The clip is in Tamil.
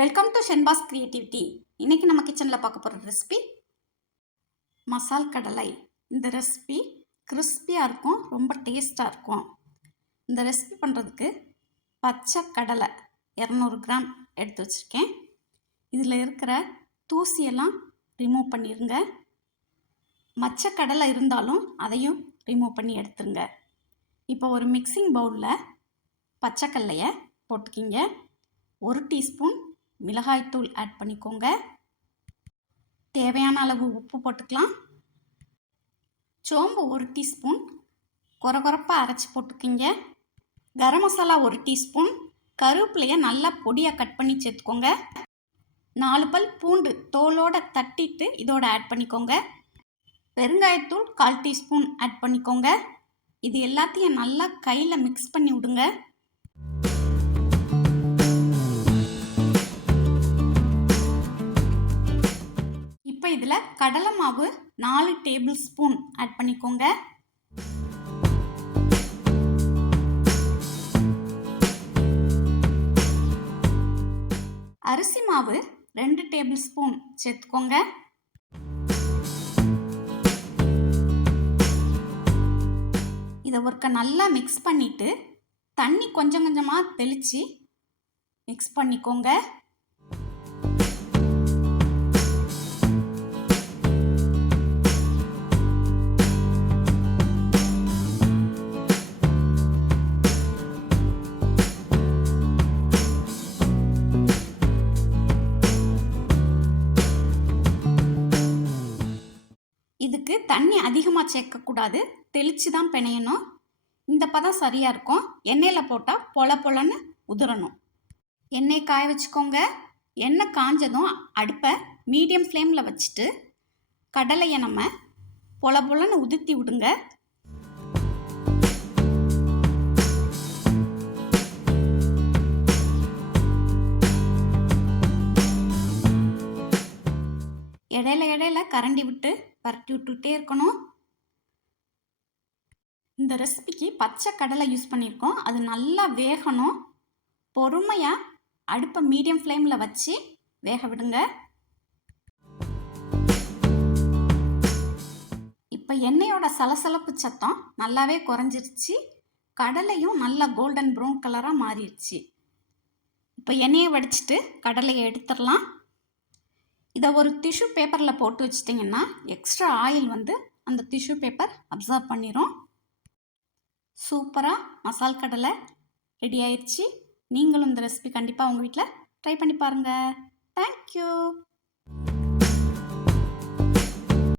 வெல்கம் டு ஷென்பாஸ் க்ரியேட்டிவிட்டி இன்றைக்கி நம்ம கிச்சனில் பார்க்க போகிற ரெசிபி மசால் கடலை இந்த ரெசிபி கிறிஸ்பியாக இருக்கும் ரொம்ப டேஸ்ட்டாக இருக்கும். இந்த ரெசிபி பண்ணுறதுக்கு பச்சை கடலை இரநூறு கிராம் எடுத்து வச்சுருக்கேன். இதில் இருக்கிற தூசியெல்லாம் ரிமூவ் பண்ணிடுங்க மச்ச கடலை இருந்தாலும் அதையும் ரிமூவ் பண்ணி எடுத்துருங்க. இப்போ ஒரு மிக்சிங் பவுலில் பச்சைக்கல்லையை போட்டுக்கிங்க. ஒரு டீஸ்பூன் மிளகாய்த்தூள் ஆட் பண்ணிக்கோங்க. தேவையான அளவு உப்பு போட்டுக்கலாம். சோம்பு ஒரு டீஸ்பூன். கொரகொரப்பாக அரைச்சி போட்டுக்கிங்க. கரம் மசாலா ஒரு டீஸ்பூன். கருவேப்பிலையை நல்லா பொடியாக கட் பண்ணி சேர்த்துக்கோங்க. நாலு பல் பூண்டு தோலோட தட்டிட்டு இதோட ஆட் பண்ணிக்கோங்க. பெருங்காயத்தூள் கால் டீஸ்பூன் ஆட் பண்ணிக்கோங்க. இது எல்லாத்தையும் நல்லா கையில் மிக்ஸ் பண்ணி விடுங்க. இதில் கடலை மாவு நாலு டேபிள் ஸ்பூன் ஆட் பண்ணிக்கோங்க. அரிசி மாவு ரெண்டு டேபிள் ஸ்பூன் சேர்த்துக்கோங்க. இதை ஒருக்க நல்லா மிக்ஸ் பண்ணிவிட்டு தண்ணி கொஞ்சம் கொஞ்சமாக தெளித்து மிக்ஸ் பண்ணிக்கோங்க. இதுக்கு தண்ணி அதிகமாக சேர்க்கக்கூடாது. தெளித்து தான் பிணையணும். இந்த பதம் சரியாக இருக்கும். எண்ணெயில் போட்டால் பொல பொலன்னு உதிரணும். எண்ணெய் காய வச்சுக்கோங்க. எண்ணெய் காஞ்சதும் அடுப்பை மீடியம் ஃப்ளேமில் வச்சுட்டு கடலையை நம்ம பொல பொலன்னு உதிர்த்தி விடுங்க. இடையில இடையில கரண்டி விட்டு பரட்டி விட்டுட்டே இருக்கணும். இந்த ரெசிபிக்கு பச்சை கடலை யூஸ் பண்ணியிருக்கோம். அது நல்லா வேகணும். பொறுமையாக அடுப்பை மீடியம் ஃப்ளேமில் வச்சு வேக விடுங்க. இப்போ எண்ணெயோட சலசலப்பு சத்தம் நல்லாவே குறைஞ்சிருச்சு. கடலையும் நல்லா கோல்டன் ப்ரௌன் கலராக மாறிடுச்சு. இப்போ எண்ணெயை வடிச்சிட்டு கடலையை எடுத்துடலாம். இதை ஒரு டிஷ்யூ பேப்பரில் போட்டு வச்சிட்டிங்கன்னா எக்ஸ்ட்ரா ஆயில் வந்து அந்த டிஷ்யூ பேப்பர் அப்சர்வ் பண்ணிடும் சூப்பராக மசால் கடலை ரெடி ஆயிடுச்சு நீங்களும் இந்த ரெசிபி கண்டிப்பாக உங்கள் வீட்டில் ட்ரை பண்ணி பாருங்கள் தேங்க்யூ